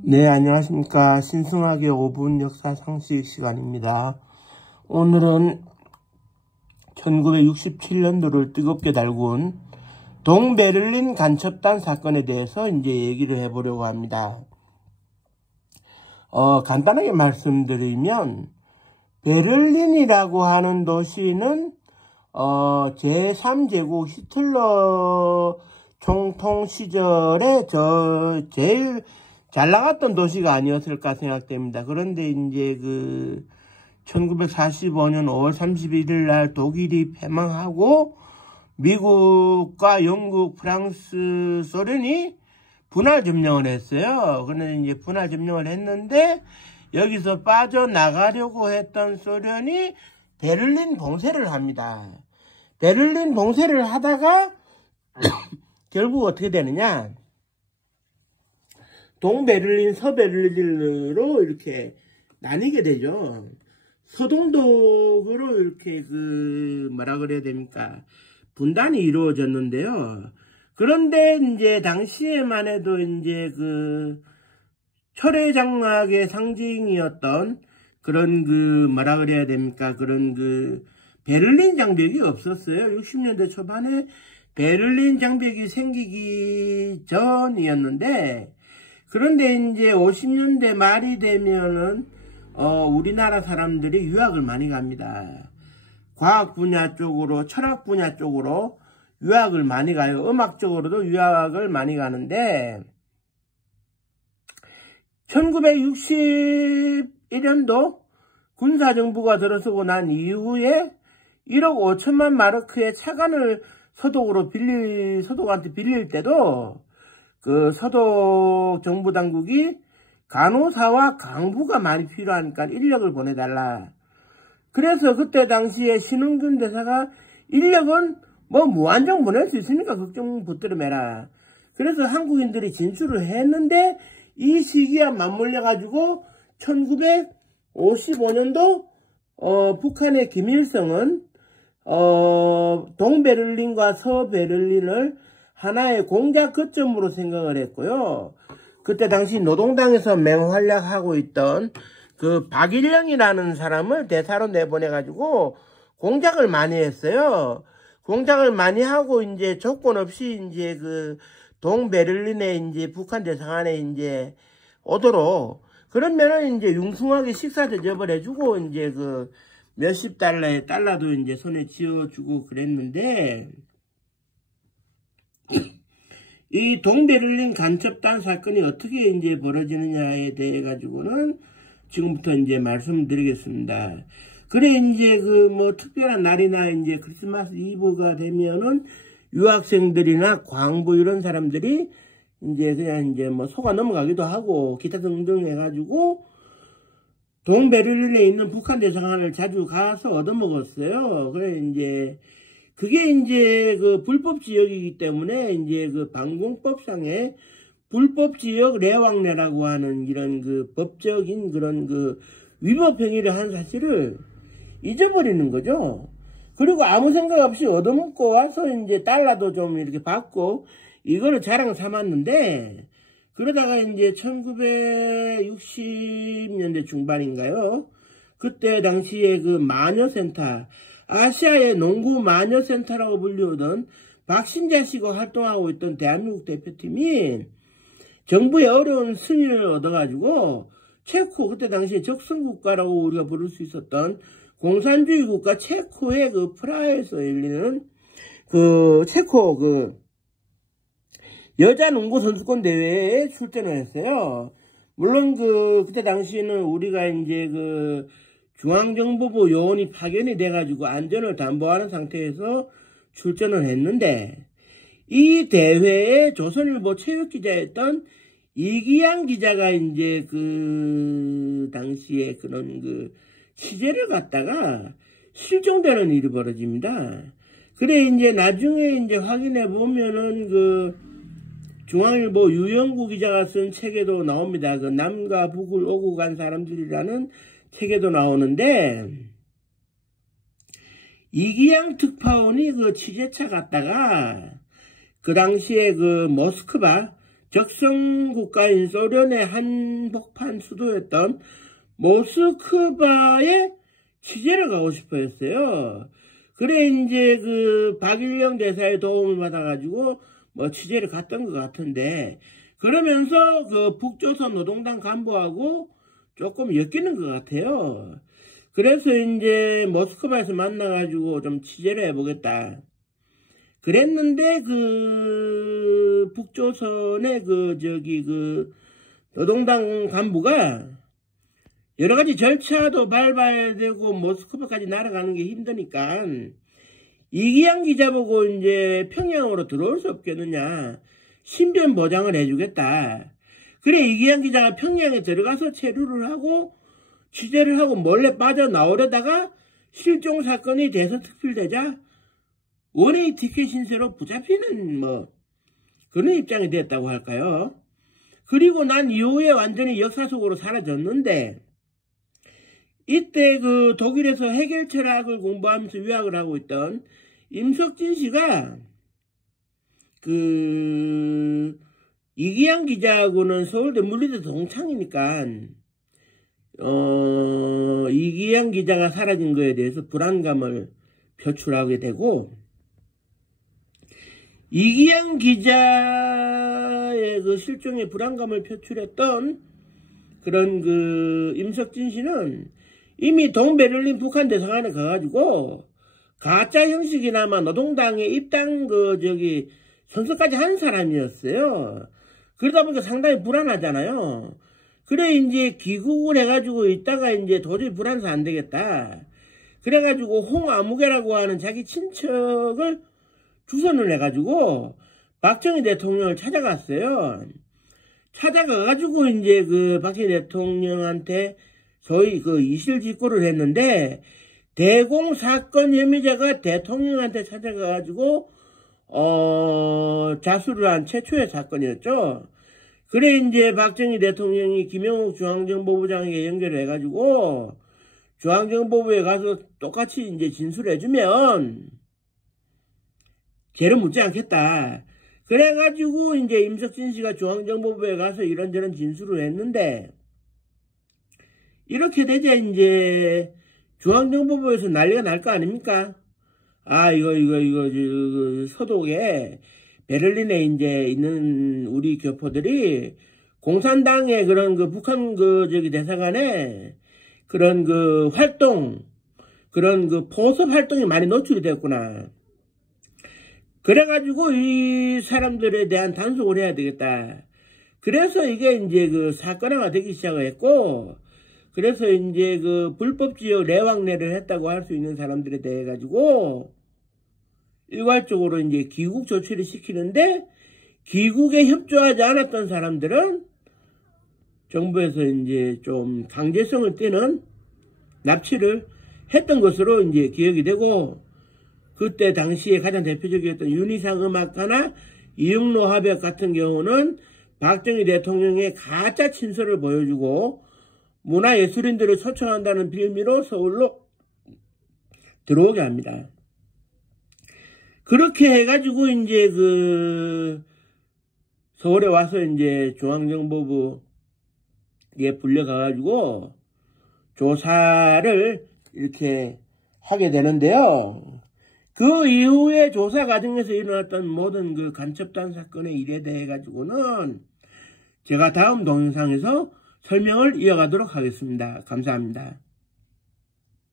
네, 안녕하십니까. 신승학의 5분 역사 상식 시간입니다. 오늘은 1967년도를 뜨겁게 달군 동베를린 간첩단 사건에 대해서 이제 얘기를 해보려고 합니다. 간단하게 말씀드리면, 베를린이라고 하는 도시는, 제3제국 히틀러 총통 시절에 제일 잘 나갔던 도시가 아니었을까 생각됩니다. 그런데 이제 1945년 5월 31일 날 독일이 패망하고 미국과 영국, 프랑스, 소련이 분할 점령을 했어요. 그런데 이제 분할 점령을 했는데 여기서 빠져나가려고 했던 소련이 베를린 봉쇄를 합니다. 베를린 봉쇄를 하다가 결국 어떻게 되느냐? 동베를린, 서베를린으로 이렇게 나뉘게 되죠. 서동독으로 이렇게 뭐라 그래야 됩니까? 분단이 이루어졌는데요. 그런데 이제 당시에만 해도 이제 철회장막의 상징이었던 그런 뭐라 그래야 됩니까? 그런 베를린 장벽이 없었어요. 60년대 초반에 베를린 장벽이 생기기 전이었는데, 그런데 이제 50년대 말이 되면은 우리나라 사람들이 유학을 많이 갑니다. 과학 분야 쪽으로, 철학 분야 쪽으로 유학을 많이 가요. 음악 쪽으로도 유학을 많이 가는데 1961년도 군사정부가 들어서고 난 이후에 1억 5천만 마르크의 차관을 서독한테 빌릴 때도 서독 정부 당국이 간호사와 강부가 많이 필요하니까 인력을 보내달라. 그래서 그때 당시에 신흥균 대사가 인력은 무한정 보낼 수 있으니까 걱정 붙들어 매라. 그래서 한국인들이 진출을 했는데 이 시기와 맞물려가지고 1955년도 북한의 김일성은 동베를린과 서베를린을 하나의 공작 거점으로 생각을 했고요. 그때 당시 노동당에서 맹활약하고 있던 박일영이라는 사람을 대사로 내보내가지고 공작을 많이 했어요. 공작을 많이 하고 이제 조건 없이 이제 동베를린에 이제 북한 대사관에 이제 오도록, 그러면은 이제 융숭하게 식사 대접을 해주고 이제 몇십 달러의 달러도 이제 손에 쥐어주고 그랬는데, 이 동베를린 간첩단 사건이 어떻게 이제 벌어지느냐에 대해 가지고는 지금부터 이제 말씀드리겠습니다. 그래 이제 특별한 날이나 이제 크리스마스 이브가 되면은 유학생들이나 광부 이런 사람들이 이제 그냥 이제 속아 넘어가기도 하고 기타 등등 해가지고 동베를린에 있는 북한 대사관을 자주 가서 얻어먹었어요. 그래 이제 그게 이제 불법 지역이기 때문에 이제 방공법상의 불법 지역 내왕래라고 하는 이런 법적인 그런 위법 행위를 한 사실을 잊어버리는 거죠. 그리고 아무 생각 없이 얻어먹고 와서 이제 달러도 좀 이렇게 받고 이거를 자랑 삼았는데, 그러다가 이제 1960년대 중반인가요? 그때 당시에 마녀센터, 아시아의 농구 마녀센터라고 불리우던 박신자 씨가 활동하고 있던 대한민국 대표팀이 정부의 어려운 승인을 얻어가지고 그때 당시에 적성국가라고 우리가 부를 수 있었던 공산주의 국가 체코의 프라하에서 열리는 체코 여자 농구 선수권 대회에 출전을 했어요. 물론 그때 당시에는 우리가 이제 중앙정보부 요원이 파견이 돼가지고 안전을 담보하는 상태에서 출전을 했는데, 이 대회에 조선일보 체육기자였던 이기양 기자가 이제 당시에 그런 취재를 갔다가 실종되는 일이 벌어집니다. 그래 이제 나중에 이제 확인해 보면은 중앙일보 유영구 기자가 쓴 책에도 나옵니다. 남과 북을 오고 간 사람들이라는 책에도 나오는데, 이기양 특파원이 취재차 갔다가 그 당시에 모스크바 적성 국가인 소련의 한복판 수도였던 모스크바에 취재를 가고 싶어 했어요. 그래 이제 그 박일영 대사의 도움을 받아가지고 뭐 취재를 갔던 것 같은데, 그러면서 그 북조선 노동당 간부하고 조금 엮이는 것 같아요. 그래서 이제 모스크바에서 만나가지고 좀 취재를 해보겠다 그랬는데, 그 북조선의 그 노동당 간부가 여러 가지 절차도 밟아야 되고 모스크바까지 날아가는 게 힘드니까 이기양 기자 보고 이제 평양으로 들어올 수 없겠느냐, 신변 보장을 해주겠다. 그래 이기양 기자가 평양에 들어가서 체류를 하고 취재를 하고 몰래 빠져나오려다가 실종 사건이 대서특필되자 원웨이 티켓 신세로 붙잡히는 뭐 그런 입장이 됐다고 할까요? 그리고 난 이후에 완전히 역사 속으로 사라졌는데, 이때 그 독일에서 해겔 철학을 공부하면서 유학을 하고 있던 임석진 씨가 그 이기양 기자하고는 서울대 물리대 동창이니까 이기양 기자가 사라진 거에 대해서 불안감을 표출하게 되고, 이기양 기자의 그 실종에 불안감을 표출했던 그런 그 임석진 씨는 이미 동베를린 북한 대사관에 가가지고 가짜 형식이나마 노동당에 입당 선서까지 한 사람이었어요. 그러다 보니까 상당히 불안하잖아요. 그래 이제 귀국을 해가지고 있다가 이제 도저히 불안해서 안 되겠다. 그래가지고 홍아무개라고 하는 자기 친척을 주선을 해가지고 박정희 대통령을 찾아갔어요. 찾아가가지고 이제 그 박정희 대통령한테 소위 그 이실직고를 했는데, 대공사건 혐의자가 대통령한테 찾아가가지고 자수를 한 최초의 사건이었죠. 그래 이제 박정희 대통령이 김영욱 중앙정보부장에게 연결을 해가지고 중앙정보부에 가서 똑같이 이제 진술해주면 죄를 묻지 않겠다. 그래가지고 이제 임석진 씨가 중앙정보부에 가서 이런저런 진술을 했는데, 이렇게 되자 이제 중앙정보부에서 난리가 날 거 아닙니까? 아, 이거 서독에 베를린에 이제 있는 우리 교포들이 공산당의 그런 그 북한 대사관에 그런 그 활동, 그런 그 포섭 활동이 많이 노출이 되었구나. 그래가지고 이 사람들에 대한 단속을 해야 되겠다. 그래서 이게 이제 그 사건화가 되기 시작을 했고, 그래서 이제 그 불법지역 내왕래를 했다고 할 수 있는 사람들에 대해 가지고 일괄적으로 이제 귀국 조치를 시키는데, 귀국에 협조하지 않았던 사람들은 정부에서 이제 좀 강제성을 띠는 납치를 했던 것으로 이제 기억이 되고, 그때 당시에 가장 대표적이었던 윤희상 음악가나 이응로 화벽 같은 경우는 박정희 대통령의 가짜 친서를 보여주고 문화예술인들을 초청한다는 빌미로 서울로 들어오게 합니다. 그렇게 해가지고 이제 그 서울에 와서 이제 중앙정보부에 불려가가지고 조사를 이렇게 하게 되는데요. 그 이후에 조사 과정에서 일어났던 모든 그 간첩단 사건의 일에 대해 가지고는 제가 다음 동영상에서 설명을 이어가도록 하겠습니다. 감사합니다.